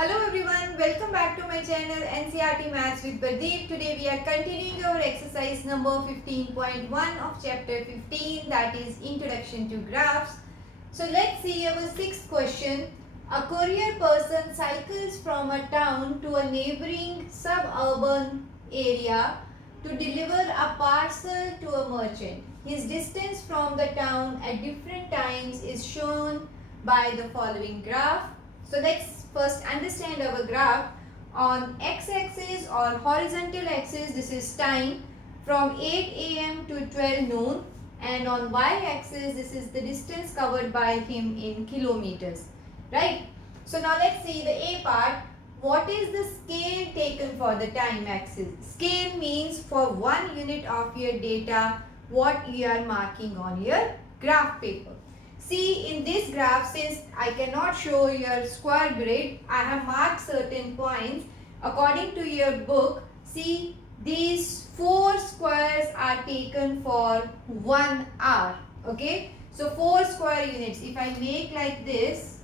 Hello everyone, welcome back to my channel NCRT Maths with Pradeep. Today we are continuing our exercise number 15.1 of chapter 15, that is Introduction to Graphs. So let's see our sixth question. A courier person cycles from a town to a neighboring suburban area to deliver a parcel to a merchant. His distance from the town at different times is shown by the following graph. So let's first understand our graph. On x-axis or horizontal axis, this is time from 8 a.m. to 12 noon, and on y-axis this is the distance covered by him in kilometers, right? So now let's see the A part. What is the scale taken for the time axis? Scale means for 1 unit of your data what you are marking on your graph paper. See, in this graph, since I cannot show your square grid, I have marked certain points according to your book. See, these 4 squares are taken for 1 hour. Okay, so 4 square units. If I make like this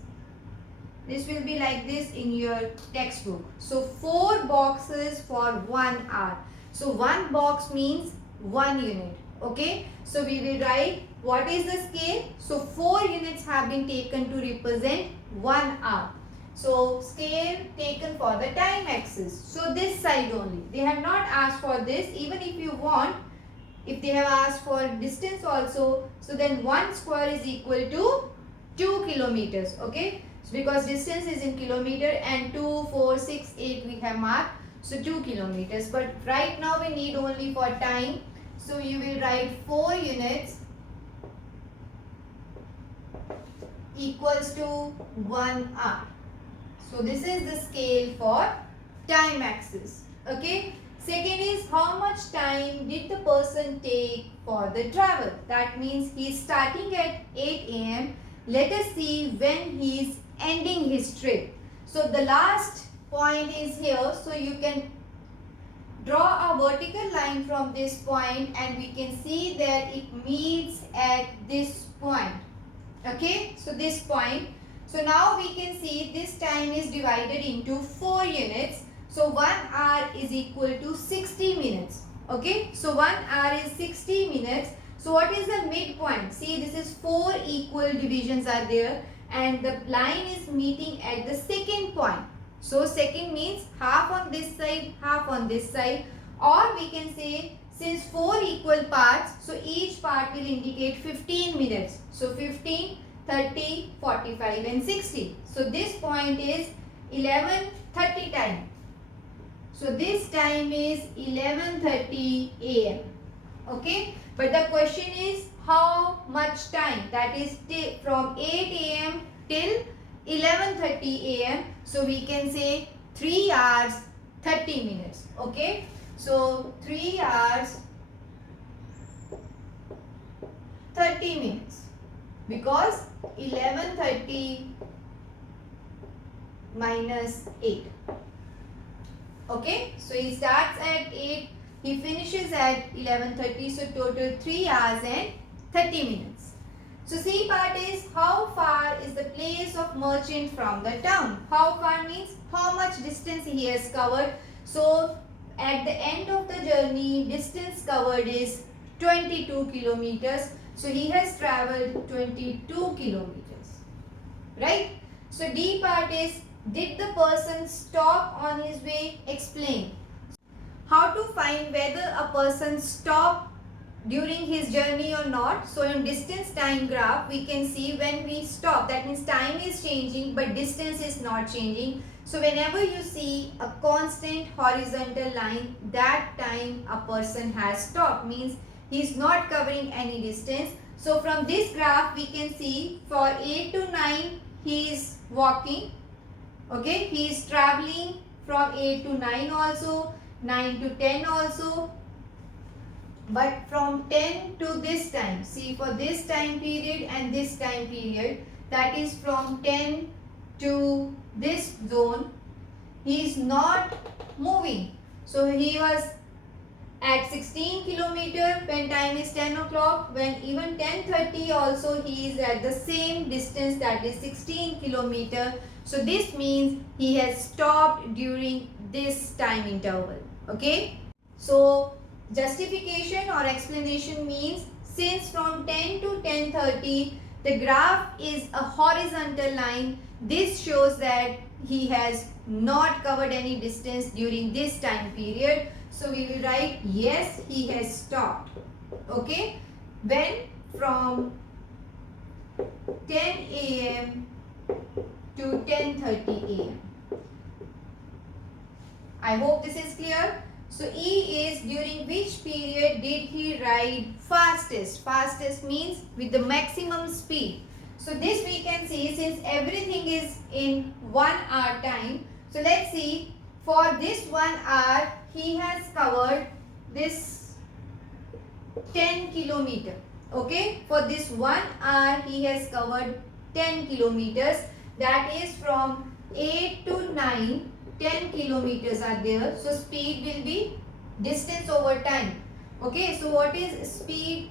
will be like this in your textbook. So 4 boxes for 1 hour. So 1 box means 1 unit. Okay, so we will write what is the scale. So 4 units have been taken to represent 1 hour. So scale taken for the time axis. So this side only. They have not asked for this. Even if you want, if they have asked for distance also, so then 1 square is equal to 2 kilometers. Okay, so because distance is in kilometer and 2, 4, 6, 8 we have marked. So 2 kilometers. But right now we need only for time. So you will write 4 units equals to 1 hour. So this is the scale for time axis. Okay. Second is how much time did the person take for the travel. That means he is starting at 8 a.m. Let us see when he is ending his trip. So the last point is here. So you can draw a vertical line from this point and we can see that it meets at this point. Okay, so this point. So now we can see this time is divided into 4 units. So 1 hour is equal to 60 minutes. Okay, so 1 hour is 60 minutes. So what is the midpoint? See, this is 4 equal divisions are there and the line is meeting at the second point. So second means half on this side, half on this side, or we can say since 4 equal parts, so each part will indicate 15 minutes. So 15, 30, 45 and 60. So this point is 11:30 time. So this time is 11:30 a.m. Okay, but the question is how much time? That is from 8 a.m. till 11:30 a.m. So we can say 3 hours 30 minutes. Okay, so 3 hours 30 minutes because 11:30 minus 8. Okay, so he starts at 8, he finishes at 11:30, so total 3 hours and 30 minutes. So C part is how far is the place of merchant from the town. How far means how much distance he has covered. So at the end of the journey, distance covered is 22 kilometers. So he has traveled 22 kilometers. Right? So D part is did the person stop on his way? Explain. How to find whether a person stopped during his journey or not. So in distance time graph we can see when we stop, that means time is changing but distance is not changing. So whenever you see a constant horizontal line, that time a person has stopped, means he is not covering any distance. So from this graph we can see for 8 to 9 he is walking. Okay, he is traveling from 8 to 9 also, 9 to 10 also. But from 10 to this time, see for this time period and this time period, that is from 10 to this zone, he is not moving. So he was at 16 kilometer when time is 10 o'clock, when even 10:30 also he is at the same distance, that is 16 kilometer. So this means he has stopped during this time interval. Okay. So justification or explanation means, since from 10 to 10:30 the graph is a horizontal line, this shows that he has not covered any distance during this time period. So we will write yes, he has stopped. Okay. When from 10 a.m. to 10:30 a.m. I hope this is clear. So E is during which period did he ride fastest? Fastest means with the maximum speed. So this we can see, since everything is in 1 hour time. So let's see, for this 1 hour he has covered this 10 kilometer. Okay, for this 1 hour he has covered 10 kilometers. That is from 8 to 9. 10 kilometers are there. So speed will be distance over time. Okay, so what is speed?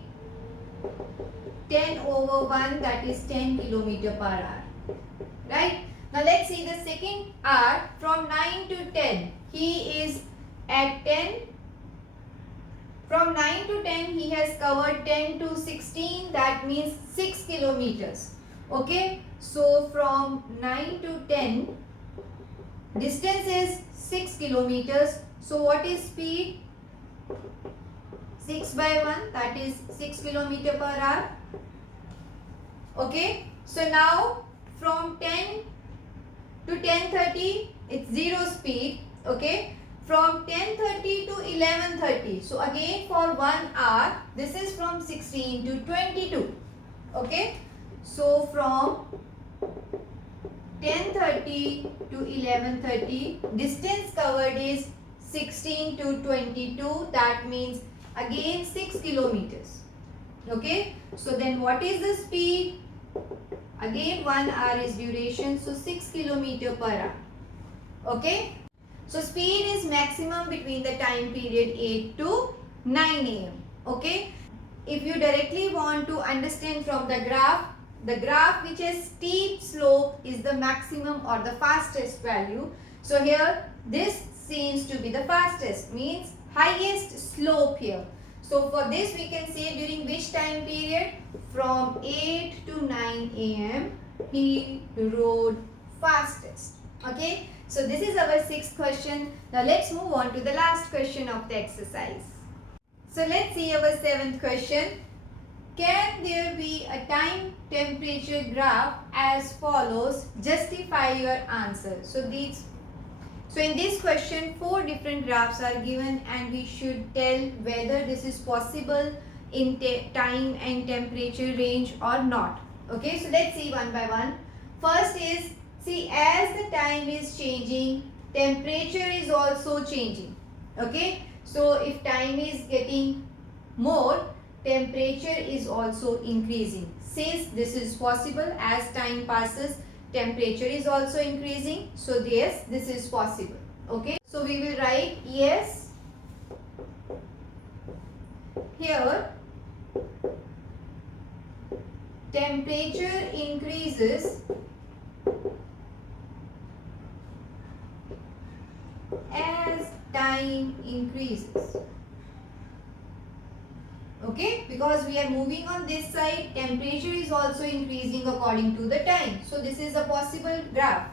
10 over 1, that is 10 kilometer per hour. Right? Now let's see the second hour from 9 to 10. He is at 10. From 9 to 10 he has covered 10 to 16, that means 6 kilometers. Okay, so from 9 to 10 distance is 6 kilometers. So what is speed? 6 by 1, that is 6 kilometer per hour. Okay. So now from 10 to 10:30 it's zero speed. Okay. From 10:30 to 11:30. So again for 1 hour, this is from 16 to 22. Okay. So from 10:30 to 11:30, distance covered is 16 to 22. That means again 6 kilometers. Okay. So then what is the speed? Again 1 hour is duration. So 6 kilometer per hour. Okay. So speed is maximum between the time period 8 to 9 a.m. Okay. If you directly want to understand from the graph which has steep slope is the maximum or the fastest value. So here this seems to be the fastest, means highest slope here. So for this we can say during which time period? From 8 to 9 a.m. he rode fastest. Okay. So this is our sixth question. Now let's move on to the last question of the exercise. So let's see our seventh question. Can there be a time temperature graph as follows? Justify your answer. So in this question 4 different graphs are given and we should tell whether this is possible in time and temperature range or not. Okay, so let's see one by one. First is, see, as the time is changing, temperature is also changing. Okay, so if time is getting more, temperature is also increasing. Since this is possible, as time passes, temperature is also increasing. So yes, this is possible. Okay, so we will write yes here. Temperature increases as time increases. Okay, because we are moving on this side, temperature is also increasing according to the time. So this is a possible graph.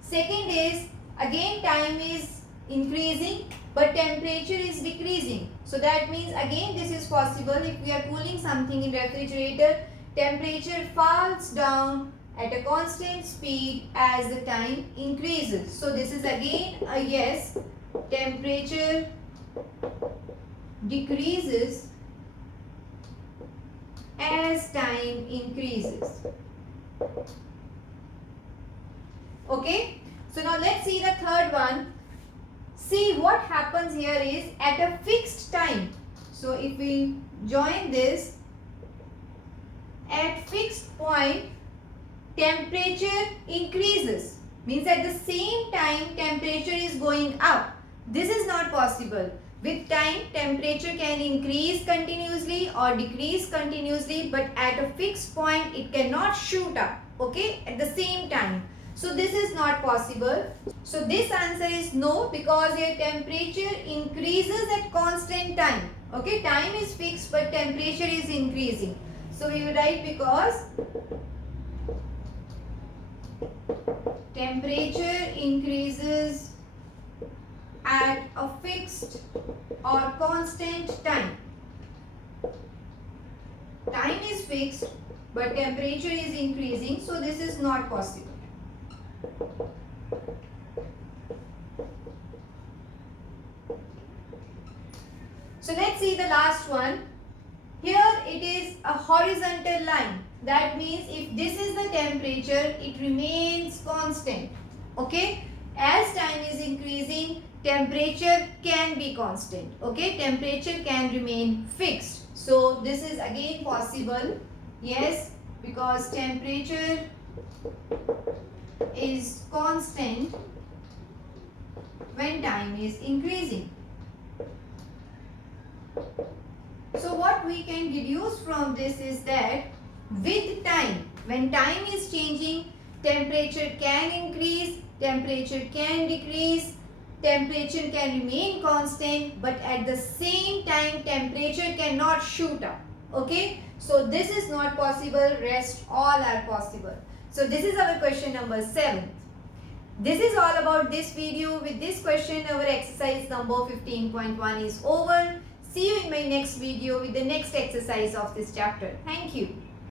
Second is, again time is increasing but temperature is decreasing. So that means again this is possible. If we are cooling something in refrigerator, temperature falls down at a constant speed as the time increases. So this is again a yes. Temperature decreases as time increases. Okay, so now let's see the third one. See, what happens here is at a fixed time. So if we join this, at fixed point temperature increases, means at the same time temperature is going up. This is not possible. With time, temperature can increase continuously or decrease continuously, but at a fixed point, it cannot shoot up, okay, at the same time. So this is not possible. So this answer is no, because your temperature increases at constant time. Okay, time is fixed but temperature is increasing. So we will write because temperature increases at a fixed or constant time. Time is fixed but temperature is increasing, so this is not possible. So let's see the last one. Here it is a horizontal line. That means if this is the temperature, it remains constant. Okay? As time is increasing, temperature can be constant. Okay? Temperature can remain fixed. So this is again possible. Yes, because temperature is constant when time is increasing. So what we can deduce from this is that with time, when time is changing, temperature can increase, temperature can decrease, temperature can remain constant, but at the same time temperature cannot shoot up. Okay, so this is not possible, rest all are possible. So this is our question number 7. This is all about this video. With this question, our exercise number 15.1 is over. See you in my next video with the next exercise of this chapter. Thank you.